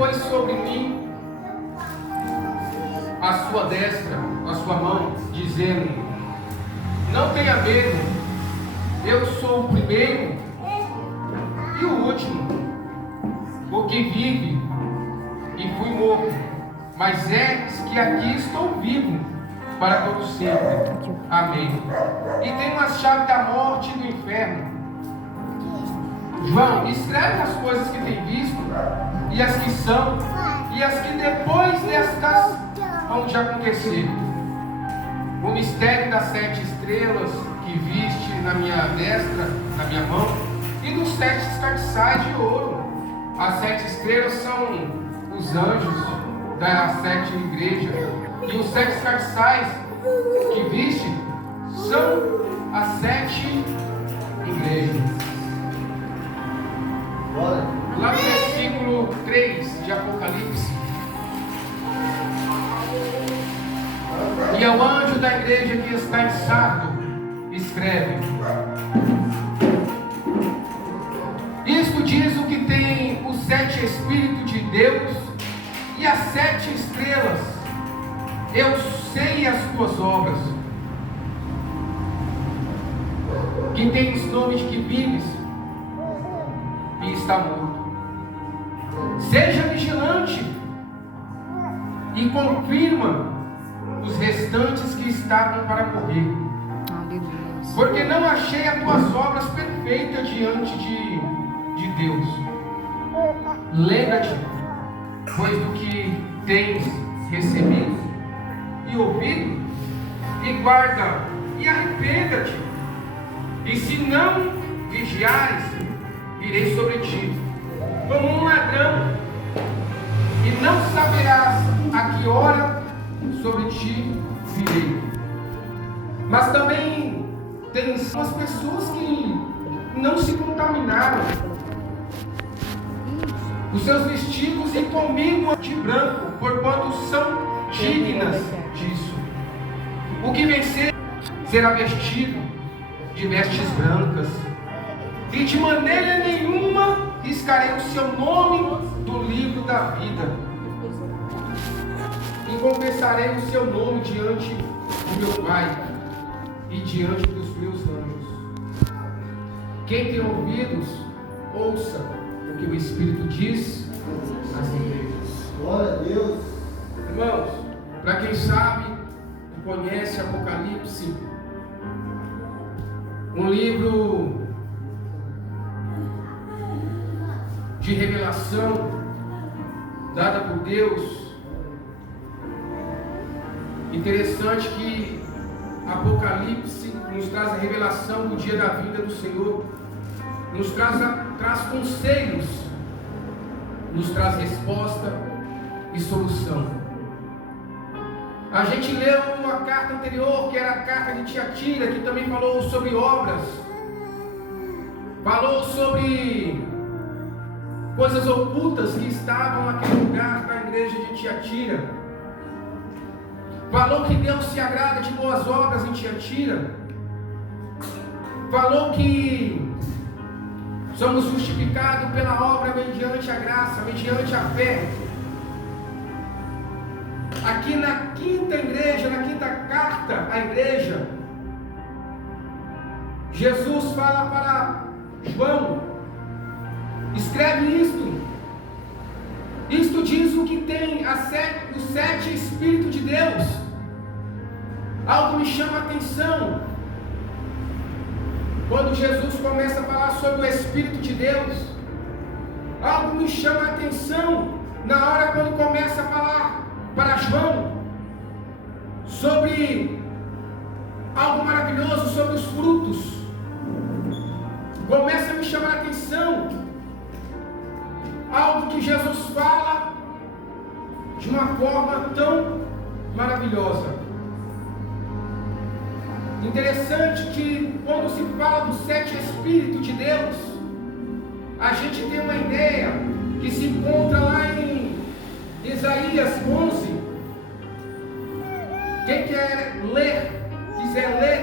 depois sobre mim a sua destra, a sua mão, dizendo: não tenha medo, eu sou o primeiro e o último, o que vive e fui morto, mas eis que aqui estou vivo para todo sempre. Amém. E tenho a chave da morte e do inferno. João, escreve as coisas que tem visto, e as que são, e as que depois destas hão de acontecer. O mistério das 7 estrelas que viste na minha destra, na minha mão, e dos 7 castiçais de ouro. As 7 estrelas são os anjos das 7 igrejas, e os 7 castiçais que viste são as 7 igrejas. Lá no versículo 3 de Apocalipse, e ao anjo da igreja que está em Sardo, escreve: isto diz o que tem os 7 Espíritos de Deus e as 7 estrelas. Eu sei as tuas obras, que tens nome de que vives e está morto. Seja vigilante e confirma os restantes que estavam para morrer, porque não achei as tuas obras perfeitas diante de Deus. Lembra-te, pois, do que tens recebido e ouvido, e guarda e arrependa-te. E se não vigiares, virei sobre ti como um ladrão, e não saberás a que hora sobre ti virei. Mas também tens umas pessoas que não se contaminaram, os seus vestidos e comigo de branco, porquanto são dignas disso. O que vencer será vestido de vestes brancas, e de maneira nenhuma riscarei o seu nome do livro da vida, e confessarei o seu nome diante do meu Pai e diante dos meus anjos. Quem tem ouvidos, ouça o que o Espírito diz às igrejas. Glória a Deus. Irmãos, para quem sabe e conhece Apocalipse, um livro de revelação dada por Deus. Interessante que Apocalipse nos traz a revelação do dia da vinda do Senhor, nos traz conselhos, nos traz resposta e solução. A gente leu a carta anterior, que era a carta de Tiatira, que também falou sobre obras, falou sobre coisas ocultas que estavam naquele lugar da igreja de Tiatira, falou que Deus se agrada de boas obras em Tiatira, falou que somos justificados pela obra mediante a graça, mediante a fé. Aqui na quinta igreja, na quinta carta à igreja, Jesus fala para João: escreve isto. Isto diz o que tem os 7 Espíritos de Deus. Algo me chama a atenção quando Jesus começa a falar sobre o Espírito de Deus. Algo me chama a atenção na hora quando começa a falar para João sobre algo maravilhoso, sobre os frutos. Começa a me chamar a atenção algo que Jesus fala de uma forma tão maravilhosa. Interessante que quando se fala dos 7 Espíritos de Deus, a gente tem uma ideia que se encontra lá em Isaías 11. Quem quiser ler,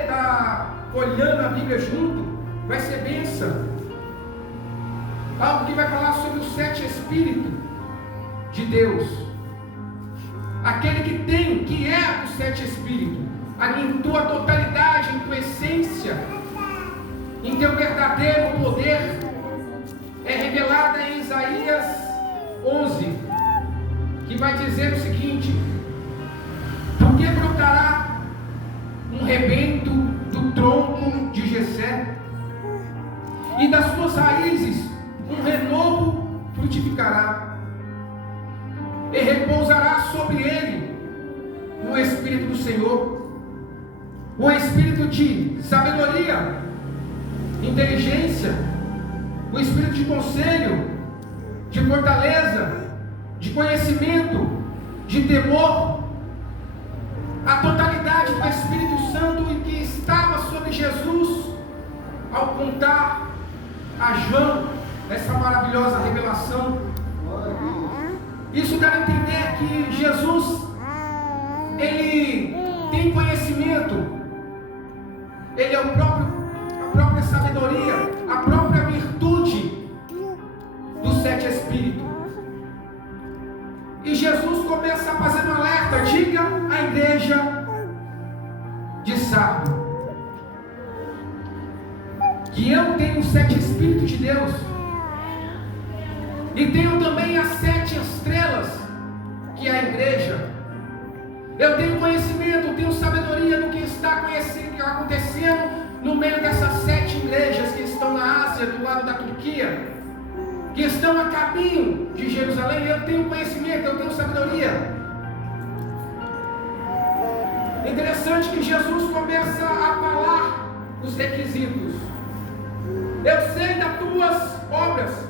está olhando a Bíblia junto, vai ser bênção. Algo que vai falar sobre os 7 Espíritos de Deus, aquele que é o sete Espíritos, em tua totalidade, em tua essência, em teu verdadeiro poder, é revelada em Isaías 11, que vai dizer o seguinte: porque brotará um rebento do tronco de Jessé, e das suas raízes um renovo frutificará, e repousará sobre ele o Espírito do Senhor, o Espírito de sabedoria, inteligência, o Espírito de conselho, de fortaleza, de conhecimento, de temor. A totalidade do Espírito Santo que estava sobre Jesus ao contar a João essa maravilhosa revelação. Isso dá a entender que Jesus, ele tem conhecimento, ele é a própria sabedoria, a própria virtude dos sete Espíritos. E Jesus começa a fazer um alerta: diga à igreja de Sardes que eu tenho os sete Espíritos de Deus, e tenho também as sete estrelas, que é a igreja. Eu tenho conhecimento, tenho sabedoria do que está acontecendo no meio dessas sete igrejas que estão na Ásia, do lado da Turquia, que estão a caminho de Jerusalém. Eu tenho conhecimento, eu tenho sabedoria. Interessante que Jesus começa a falar os requisitos. Eu sei das tuas obras,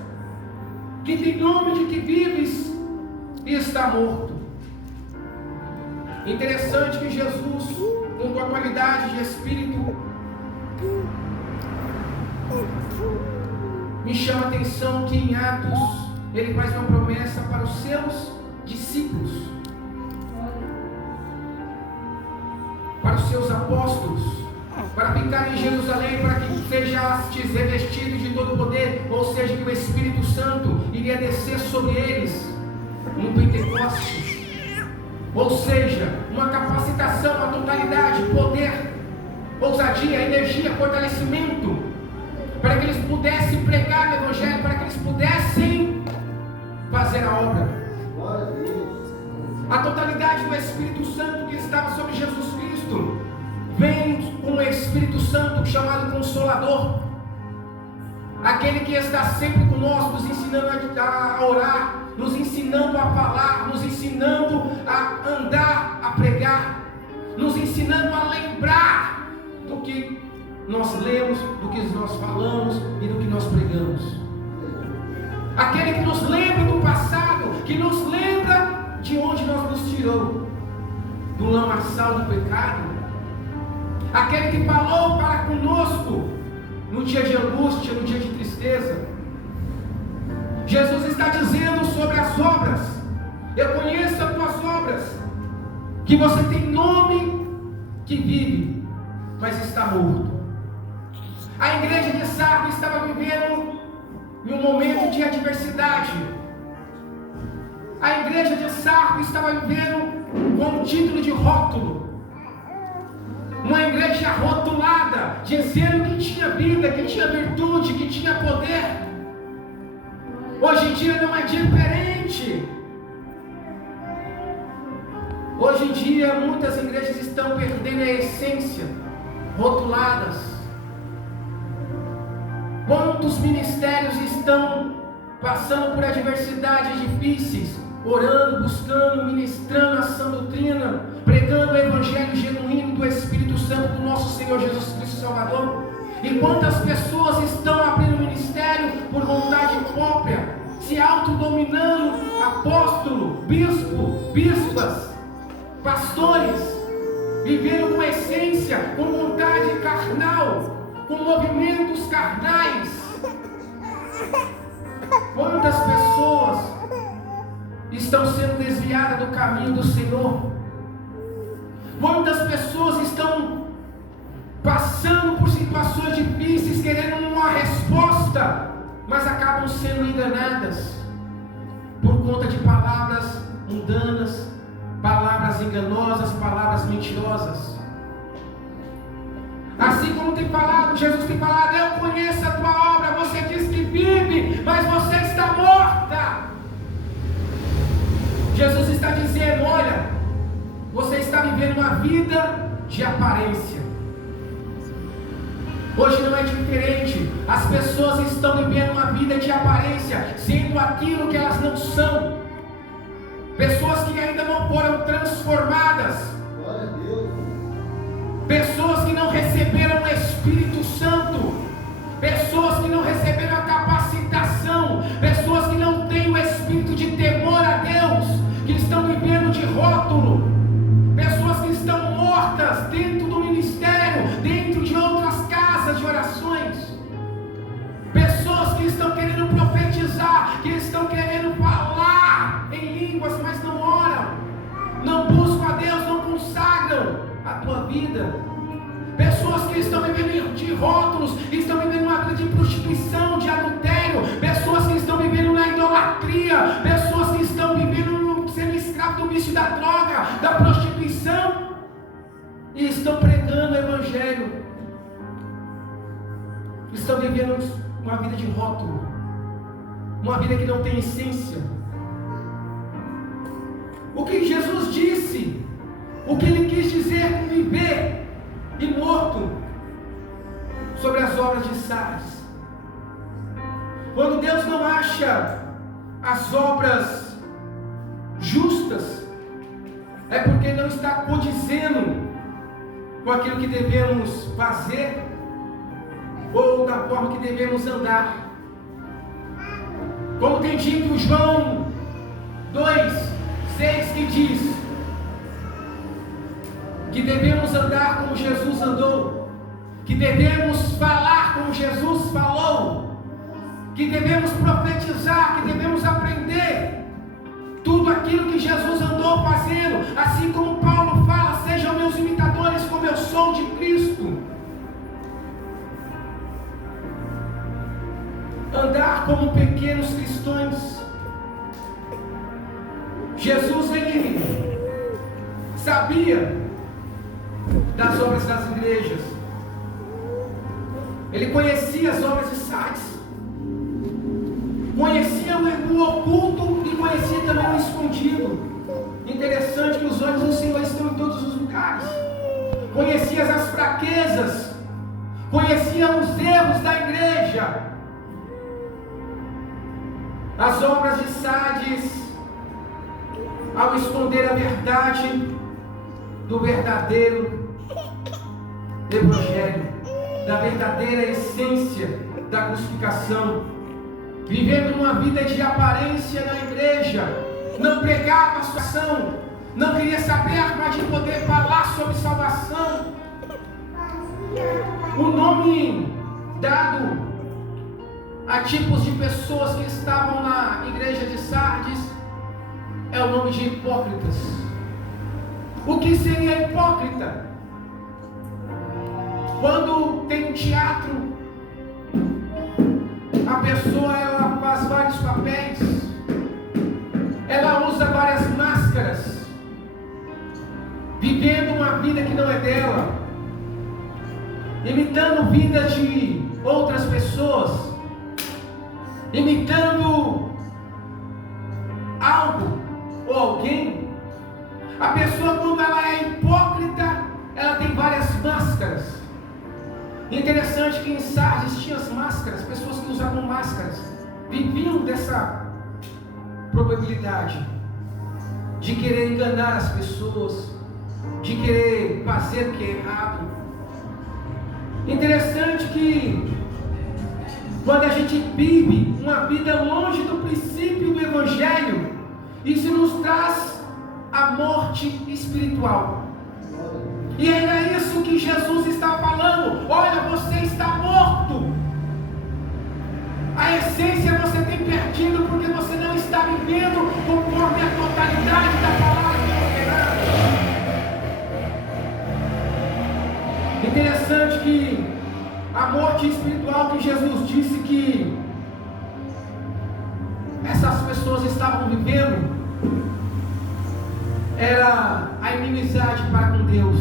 que tem nome de que vives e está morto. Interessante que Jesus, com tua qualidade de Espírito, me chama a atenção que em Atos ele faz uma promessa para os seus discípulos, para os seus apóstolos, para ficar em Jerusalém, para que sejastes revestidos de todo o poder, ou seja, que o Espírito Santo iria descer sobre eles no Pentecostes, ou seja, uma capacitação, uma totalidade, poder, ousadia, energia, fortalecimento, para que eles pudessem pregar o Evangelho, para que eles pudessem fazer a obra. A totalidade do Espírito Santo que estava sobre Jesus Cristo vem com o Espírito Santo chamado Consolador, aquele que está sempre conosco, nos ensinando a orar, nos ensinando a falar, nos ensinando a andar, a pregar, nos ensinando a lembrar do que nós lemos, do que nós falamos e do que nós pregamos. Aquele que nos lembra do passado, que nos lembra de onde nós nos tirou, do lamaçal do pecado. Aquele que falou para conosco no dia de angústia, no dia de tristeza. Jesus está dizendo sobre as obras: eu conheço as tuas obras, que você tem nome que vive, mas está morto. A igreja de Sardes estava vivendo em um momento de adversidade. A igreja de Sardes estava vivendo com um título de rótulo, uma igreja rotulada, dizendo que tinha vida, que tinha virtude, que tinha poder. Hoje em dia não é diferente. Hoje em dia muitas igrejas estão perdendo a essência, rotuladas. Quantos ministérios estão passando por adversidades difíceis, orando, buscando, ministrando a sã doutrina, pregando o Evangelho genuíno do Espírito Santo do nosso Senhor Jesus Cristo Salvador? E quantas pessoas estão abrindo ministério por vontade própria, se autodominando, apóstolo, bispo, bispas, pastores, vivendo com essência, com vontade carnal, com movimentos carnais. Quantas pessoas estão sendo desviadas do caminho do Senhor? Quantas pessoas estão passando por situações difíceis, querendo uma resposta, mas acabam sendo enganadas por conta de palavras mundanas, palavras enganosas, palavras mentirosas. Assim como tem falado, Jesus tem falado: eu conheço a tua obra, você diz que vive, mas você está morta. Jesus está dizendo: olha, você está vivendo uma vida de aparência. Hoje não é diferente. As pessoas estão vivendo uma vida de aparência, sendo aquilo que elas não são. Pessoas que ainda não foram transformadas. Pessoas que não receberam o Espírito Santo. Pessoas que não receberam a capacitação. Pessoas que não têm o espírito de temor a Deus, que estão vivendo de rótulo. Pessoas que estão mortas dentro do ministério, dentro de outras casas de orações. Pessoas que estão querendo profetizar, que estão querendo falar em línguas, mas não oram, não buscam a Deus, não consagram a tua vida. Pessoas que estão vivendo de rótulos, que estão vivendo uma vida de prostituição, de adultério. Pessoas que estão vivendo na idolatria. Pessoas que estão vivendo sendo escravo do vício da droga, da prostituição, e estão pregando o Evangelho. Estão vivendo uma vida de rótulo, uma vida que não tem essência. O que Jesus disse, o que Ele quis dizer com viver e morto, sobre as obras de Sardes. Quando Deus não acha as obras justas, é porque não está condizendo com aquilo que devemos fazer, ou da forma que devemos andar. Como tem dito João 2:6, que diz que devemos andar como Jesus andou, que devemos falar como Jesus falou, que devemos profetizar, que devemos aprender tudo aquilo que Jesus andou fazendo. Assim como Paulo fala: sejam meus imitadores como eu sou de Cristo. Andar como pequenos cristãos. Jesus, ele sabia das obras das igrejas. Ele conhecia as obras de Sardes, conhecia o oculto e conhecia também o escondido. Interessante que os olhos do Senhor estão em todos os lugares. Conhecia as fraquezas, conhecia os erros da igreja. As obras de Sardes, ao esconder a verdade do verdadeiro Evangelho, da verdadeira essência da crucificação, vivendo uma vida de aparência na igreja, não pregava a salvação, não queria saber mais de poder falar sobre salvação. O nome dado a tipos de pessoas que estavam na igreja de Sardes é o nome de hipócritas. O que seria hipócrita? Quando tem um teatro, a pessoa ela faz vários papéis, ela usa várias máscaras, vivendo uma vida que não é dela, imitando vida de outras pessoas, imitando algo ou alguém. A pessoa, quando ela é hipócrita, ela tem várias máscaras. Interessante que em Sardes tinha as máscaras, pessoas que usavam máscaras, viviam dessa probabilidade de querer enganar as pessoas, de querer fazer o que é errado. Interessante que quando a gente vive uma vida longe do princípio do Evangelho, isso nos traz a morte espiritual. E era isso que Jesus está falando: olha, você está morto. A essência você tem perdido porque você não está vivendo conforme a totalidade da palavra de Deus. Interessante que a morte espiritual que Jesus disse que essas pessoas estavam vivendo era a inimizade para com Deus.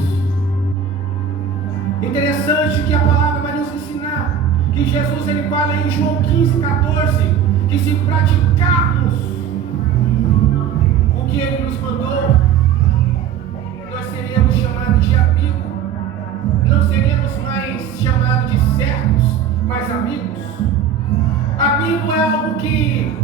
Interessante que a palavra vai nos ensinar que Jesus ele fala em João 15:14 que se praticarmos o que ele nos mandou, nós seríamos chamados de amigo. Não seríamos mais chamados de servos, mas amigos. Amigo é algo que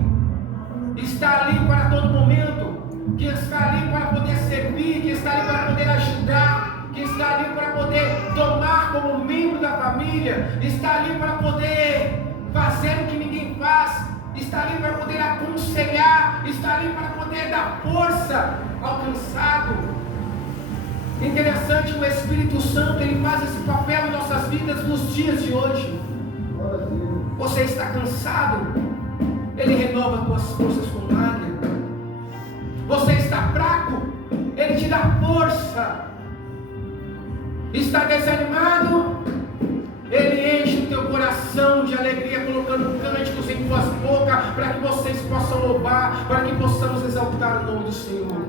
está ali para todo momento, que está ali para poder servir, que está ali para poder ajudar, que está ali para poder tomar como membro da família, está ali para poder fazer o que ninguém faz, está ali para poder aconselhar, está ali para poder dar força ao cansado. Interessante, o Espírito Santo ele faz esse papel em nossas vidas nos dias de hoje. Você está cansado, ele renova as tuas forças como águia. Você está fraco, ele te dá força. Está desanimado, ele enche o teu coração de alegria, colocando cânticos em tuas bocas, para que vocês possam louvar, para que possamos exaltar o nome do Senhor.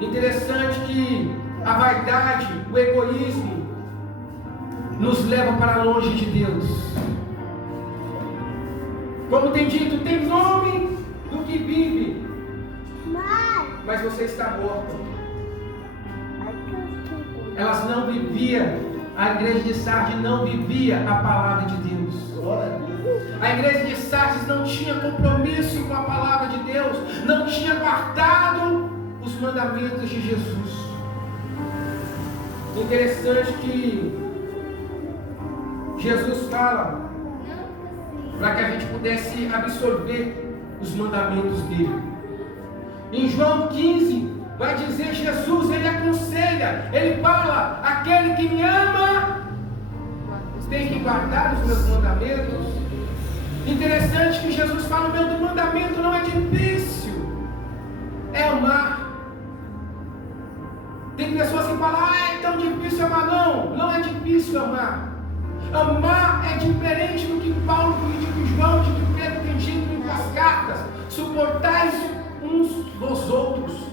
Interessante que a vaidade, o egoísmo, nos leva para longe de Deus. Como tem dito, tem nome do que vive, mas você está morto. Elas não viviam, a igreja de Sardes não vivia a palavra de Deus. A igreja de Sardes não tinha compromisso com a palavra de Deus, não tinha guardado os mandamentos de Jesus. Interessante que Jesus fala para que a gente pudesse absorver os mandamentos dele. Em João 15 vai dizer, Jesus ele aconselha, ele fala, aquele que me ama tem que guardar os meus mandamentos. Interessante que Jesus fala, o meu mandamento não é difícil, é amar. Tem pessoas que falam, é tão difícil amar. Não é difícil amar. Amar é diferente do que Paulo, do que João, do que Pedro tem dito em suas cartas. Suportais uns dos outros.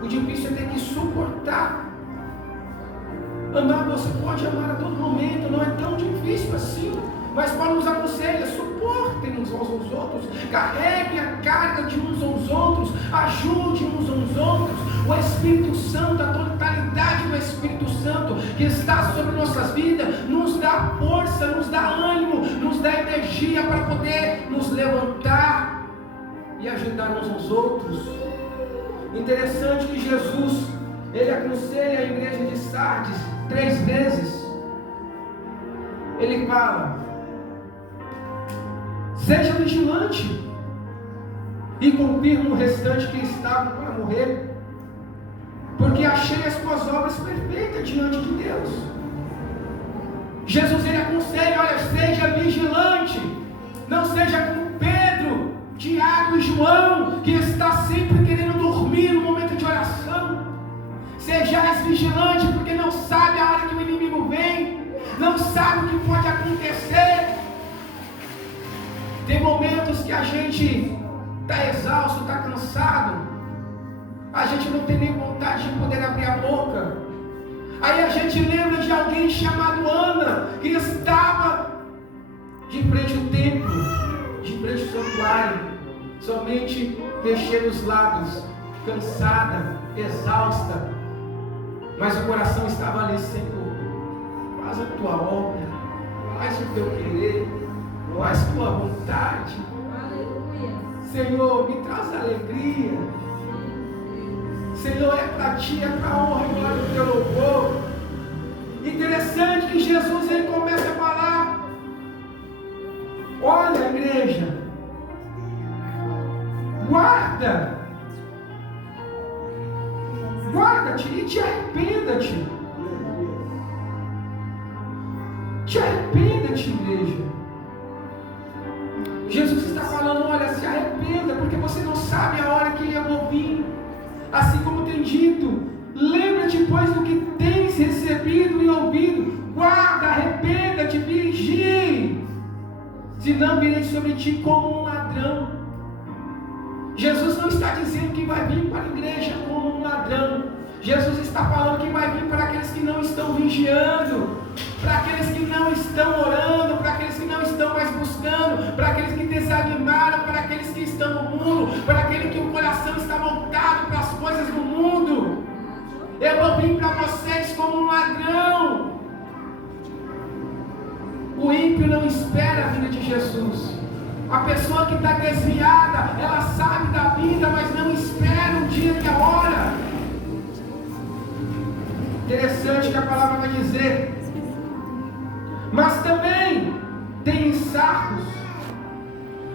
O difícil é ter que suportar. Amar, você pode amar a todo momento, não é tão difícil assim. Mas Paulo nos aconselha, suportem uns aos outros, carreguem a carga de uns aos outros, ajude uns aos outros. O Espírito Santo, a totalidade do Espírito Santo que está sobre nossas vidas, nos dá força, nos dá ânimo, nos dá energia para poder nos levantar e ajudar uns aos outros. Interessante que Jesus, ele aconselha a igreja de Sardes 3 vezes. Ele fala, seja vigilante e confirma o restante que estavam para morrer, porque achei as tuas obras perfeitas diante de Deus. Jesus ele aconselha, olha, seja vigilante, não seja como Pedro, Tiago e João, que está sempre querendo dormir no momento de oração. Sejais vigilante, porque não sabe a hora que o inimigo vem, não sabe o que pode acontecer. Tem momentos que a gente está exausto, está cansado, a gente não tem nem vontade de poder abrir a boca. Aí a gente lembra de alguém chamado Ana, que estava de frente ao templo, de frente ao santuário, somente mexendo os lábios, cansada, exausta, mas o coração estava ali, Senhor, faz a tua obra, faz o teu querer, faz tua vontade. Senhor, me traz alegria. Senhor, é para ti, é para a honra e glória do teu louvor. Interessante que Jesus ele começa a falar, olha, igreja, guarda-te e te arrependa-te. Te arrependa-te, igreja. Jesus está falando, olha, se arrependa, porque você não sabe a hora que eu vou vir. Assim como tem dito, lembra-te, pois, do que tens recebido e ouvido. Guarda, arrependa-te, senão virei sobre ti como um ladrão. Jesus não está dizendo que vai vir para a igreja como um ladrão. Jesus está falando que vai vir para aqueles que não estão vigiando, para aqueles que não estão orando, para aqueles que não estão mais buscando, para aqueles que desanimaram, para aqueles que estão no mundo, para aquele que o coração está voltado para as coisas do mundo. Eu vou vir para vocês como um ladrão. O ímpio não espera a vinda de Jesus. A pessoa que está desviada, ela sabe da vida, mas não espera o dia e a hora. Interessante que a palavra vai dizer. Mas também tem em Sardos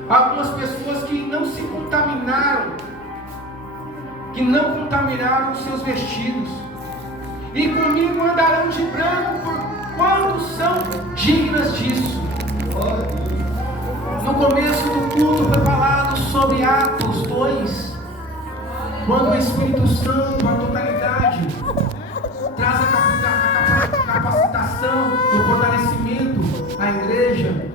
algumas pessoas que não se contaminaram, que não contaminaram os seus vestidos, e comigo andarão de branco por quanto são dignas disso. No começo do culto foi falado sobre Atos 2, quando o Espírito Santo, a totalidade, traz a capacitação, o fortalecimento à igreja.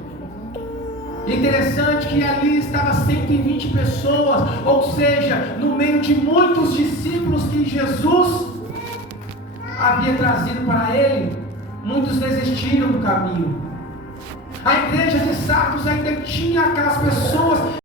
Interessante que ali estava 120 pessoas, ou seja, no meio de muitos discípulos que Jesus havia trazido para ele, muitos desistiram do caminho. A igreja de Sardos ainda tinha aquelas pessoas